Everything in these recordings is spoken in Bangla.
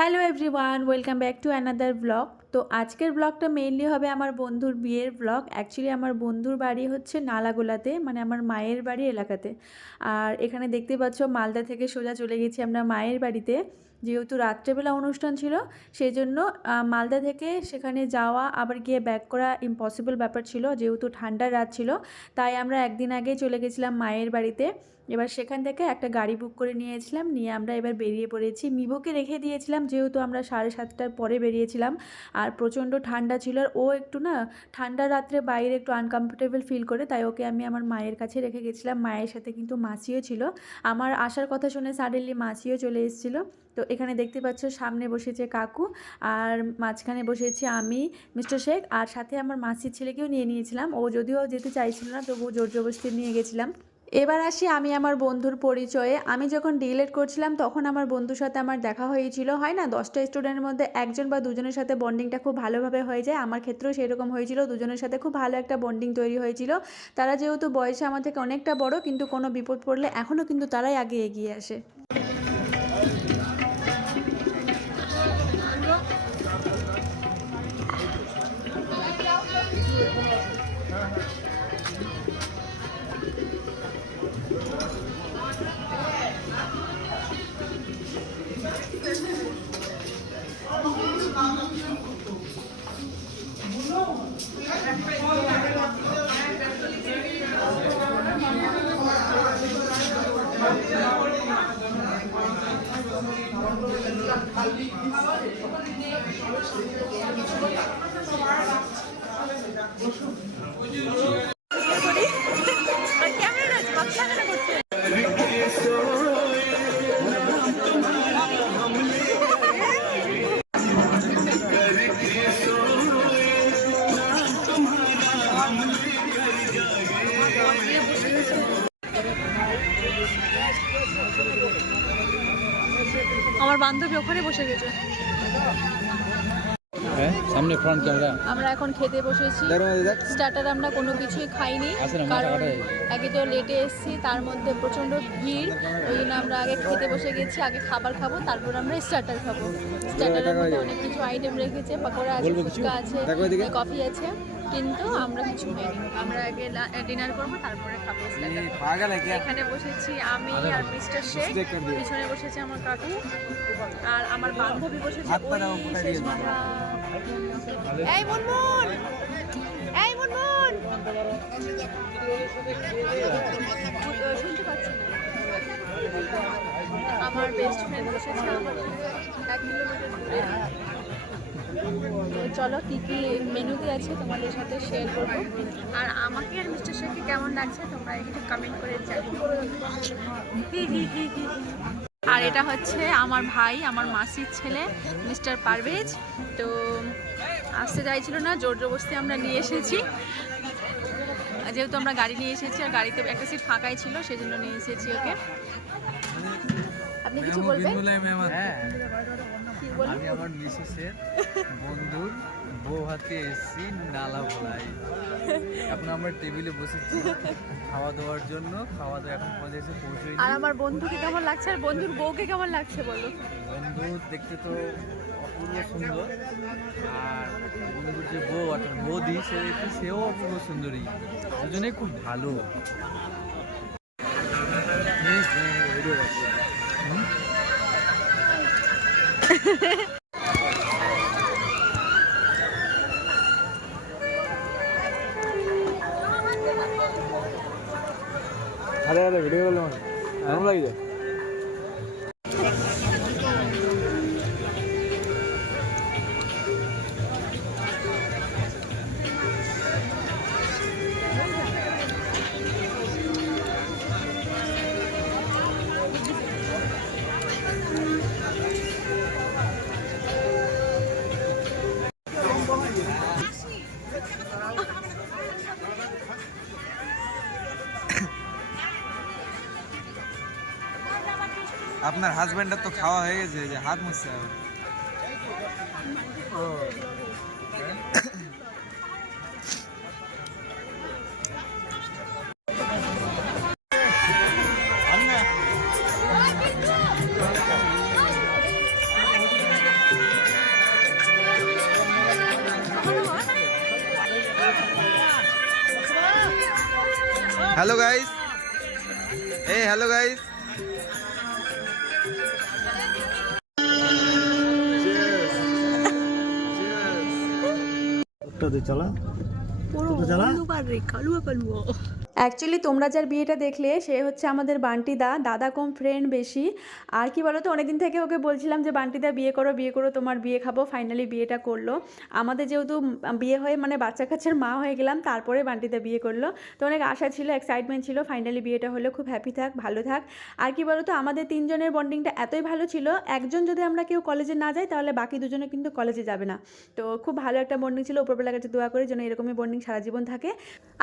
Hello everyone, welcome back to another blog. তো আজকের ব্লগটা মেইনলি হবে আমার বন্ধুর বিয়ের ব্লগ। অ্যাকচুয়ালি আমার বন্ধুর বাড়ি হচ্ছে নালাগোলাতে, মানে আমার মায়ের বাড়ি এলাকাতে। আর এখানে দেখতে পাচ্ছ মালদা থেকে সোজা চলে গেছি আমরা মায়ের বাড়িতে, যেহেতু রাত্রেবেলা অনুষ্ঠান ছিল সেই জন্য মালদা থেকে সেখানে যাওয়া আবার গিয়ে ব্যাক করা ইম্পসিবল ব্যাপার ছিল, যেহেতু ঠান্ডার রাত ছিল। তাই আমরা একদিন আগে চলে গেছিলাম মায়ের বাড়িতে। এবার সেখান থেকে একটা গাড়ি বুক করে নিয়েছিলাম, নিয়ে আমরা এবার বেরিয়ে পড়েছি। মিভোকে রেখে দিয়েছিলাম, যেহেতু আমরা 7:30টার পরে বেরিয়েছিলাম আর প্রচণ্ড ঠান্ডা ছিল। আর ও একটু না ঠান্ডা রাত্রে বাইরে একটু আনকমফোর্টেবল ফিল করে, তাই ওকে আমি আমার মায়ের কাছে রেখে গেছিলাম। মায়ের সাথে কিন্তু মাসিও ছিল। আমার আসার কথা শুনে সাডেনলি মাসিও চলে এসেছিলো। তো এখানে দেখতে পাচ্ছ সামনে বসেছে কাকু আর মাঝখানে বসেছি আমি, মিস্টার শেখ, আর সাথে আমার মাসির ছেলেকেও নিয়ে নিয়েছিলাম। ও যদিও যেতে চাইছিল না, তবুও জোর জবরদস্তি নিয়ে গেছিলাম। এবার আসি আমি আমার বন্ধুর পরিচয়ে। আমি যখন ডিএলএড করছিলাম তখন আমার বন্ধুর সাথে আমার দেখা হয়েছিল। হয় না 10টা স্টুডেন্টের মধ্যে একজন বা দুজনের সাথে বন্ডিংটা খুব ভালোভাবে হয়ে যায়, আমার ক্ষেত্রেও সেরকম হয়েছিল। দুজনের সাথে খুব ভালো একটা বন্ডিং তৈরি হয়েছিল। তারা যেহেতু বয়সে আমার থেকে অনেকটা বড়, কিন্তু কোনো বিপদ পড়লে এখনও কিন্তু তারাই আগে এগিয়ে আসে। আমার বান্ধবী ওখানে বসে গেছে সামনে ফ্রন্ট ক্যামেরা। আমরা এখন খেতে বসেছি। স্টার্টার আমরা কোনো কিছুই খাইনি, কারণ আগে তো লেটে এসেছি, তার মধ্যে প্রচণ্ড ভিড়। ওই জন্য আমরা আগে খেতে বসে গেছি, আগে খাবার খাবো, তারপর আমরা স্টার্টার খাবো। স্টার্টারের মধ্যে অনেক কিছু আইটেম রেখেছে, পাকোড়া আছে, ফুচকা আছে, কফি আছে, কিন্তু আমরা কিছু খাইনি। আমরা আগে ডিনার করবো, তারপরে খাবো স্টার্টার। এখানে বসেছি আমি আর মিস্টার শেখ, পিছনে বসেছে আমার কাকু, আর আমার বান্ধবী বসেছে ওই শেষ মাথা। এই মুনমুন, এই মুনমুন, শুনতে পাচ্ছি না। আমার বেস্ট ফ্রেন্ড বসেছে আমার 1 কিলোমিটার দূরে। তো চলো কী কী মেনুতে আছে তোমাদের সাথে শেয়ার করবো, আর আমাকে আর মিস্টার শেখকে কেমন লাগছে তোমরা একটু কমেন্ট করে জানিও। আর এটা হচ্ছে আমার ভাই, আমার মাসির ছেলে মিস্টার পারভেজ। তো আসতে চাইছিল না, জোর জবরদস্তি আমরা নিয়ে এসেছি, যেহেতু আমরা গাড়ি নিয়ে এসেছি আর গাড়িতে একটা সিট ফাঁকাই ছিল, সেই জন্য নিয়ে এসেছি ওকে। আপনি কিছু বলবেন? আমি আমার মিসেসের বন্ধুর বউ হাতে এসেছি নালাগোলায়। এখন আমরা টেবিলে বসেছি খাওয়া দাওয়ার জন্য। খাওয়া দাওয়া এখন পৌঁছে পৌঁছে। আর আমার বন্ধুকে কেমন লাগছে আর বন্ধুর বউকে কেমন লাগছে বলো? বন্ধু দেখতে তো অপূর্ব সুন্দর, আর বন্ধুর যে বউ অর্থাৎ বৌদি সেও অপূর্ব সুন্দরী, দুজনেই খুব ভালো। আরে আরে ভিডিও করলাম, কেমন লাগছে? আপনার হাজবেন্ডের তো খাওয়া হয়ে গেছে, যে হাত মুছছে। হ্যালো গাইস, এই হ্যালো গাইস। অ্যাকচুয়ালি তোমরা যার বিয়েটা দেখলে সে হচ্ছে আমাদের বান্টিদা, দাদা কম ফ্রেন্ড বেশি। আর কি বলো তো, অনেকদিন থেকে ওকে বলছিলাম যে বান্টিদা বিয়ে করো, তোমার বিয়ে খাবো। ফাইনালি বিয়েটা করলো। আমাদের যেহেতু বিয়ে হয়ে মানে বাচ্চা কাচ্চার মা হয়ে গেলাম, তারপরে বান্টিদা বিয়ে করলো। তো অনেক আশা ছিল, এক্সাইটমেন্ট ছিল। ফাইনালি বিয়েটা হলো, খুব হ্যাপি থাক, ভালো থাক। আর কি বলো তো, আমাদের তিনজনের বন্ডিংটা এতই ভালো ছিল, একজন যদি আমরা কেউ কলেজে না যাই তাহলে বাকি দুজনে কিন্তু কলেজে যাবে না। তো খুব ভালো একটা বন্ডিং ছিল। উপরবেলার কাছে দোয়া করি যেন এরকমই বন্ডিং সারা জীবন থাকে।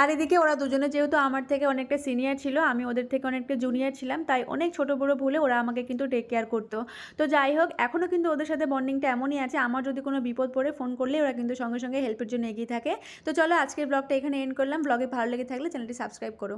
আর এদিকে ওরা দুজনে যেহেতু আমার থেকে অনেকটা সিনিয়র ছিল, আমি ওদের থেকে অনেকটা জুনিয়র ছিলাম, তাই অনেক ছোটো বড়ো ভুলে ওরা আমাকে কিন্তু টেক কেয়ার করতো। তো যাই হোক, এখনও কিন্তু ওদের সাথে বন্ডিংটা এমনই আছে। আমার যদি কোনো বিপদ পড়ে ফোন করলে ওরা কিন্তু সঙ্গে সঙ্গে হেল্পের জন্য এগিয়ে থাকে। তো চলো আজকের ব্লগটা এখানে এন্ড করলাম। ব্লগে ভালো লেগে থাকলে চ্যানেলটি সাবস্ক্রাইব করো।